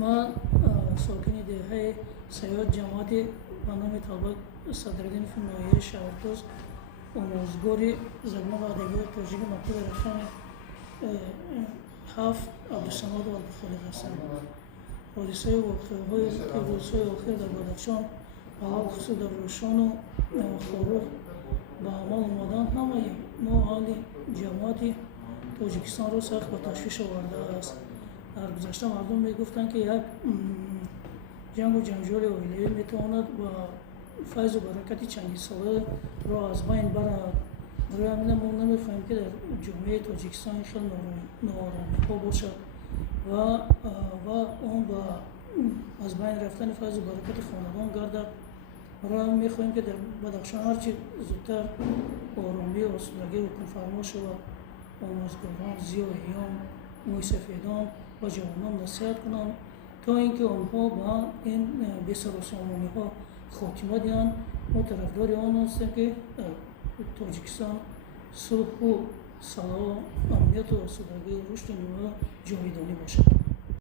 ما ساکن دهه سیاد جماعتی به نام طلبت صدرالدین فی ناحیه شهرتوز آموزگاری زبان و ادبیات تاجیک مکتب رفتن 7 عبدالصمد و عبدالخالق هستند. حادثه واقعه‌های روزهای آخر در بدخشان و خصوص در روشان و خاروخ به عمل آمدن همه ما حال جماعت تاجیکستان را سخت به تشویش آورده است. در گذشته مردم میگفتند که یک جنگ و جنجال عائله‌ای میتواند با فیض و برکت چندین ساله را از بین برد. برای همین ما نمیخواهیم که در جامعه تاجیکستان خیلی ناآرامی ها باشد و آن با از بین رفتن فیض و برکت خاندان گردد. برای همین میخواهیم که در بدخشان هرچی زودتر آرامی و آسودگی حکم فرما شود. آموزگاران، زیاییان، موسفیدان و جوانان نصیحت کنند تا اینکه آنها با این بسر و سامانی ها خاتمه دهند. ما طرفدار آن هستیم که تاجیکستان صلح و صلاح و امنیت و آسودگی و رشد جاویدانی باشد.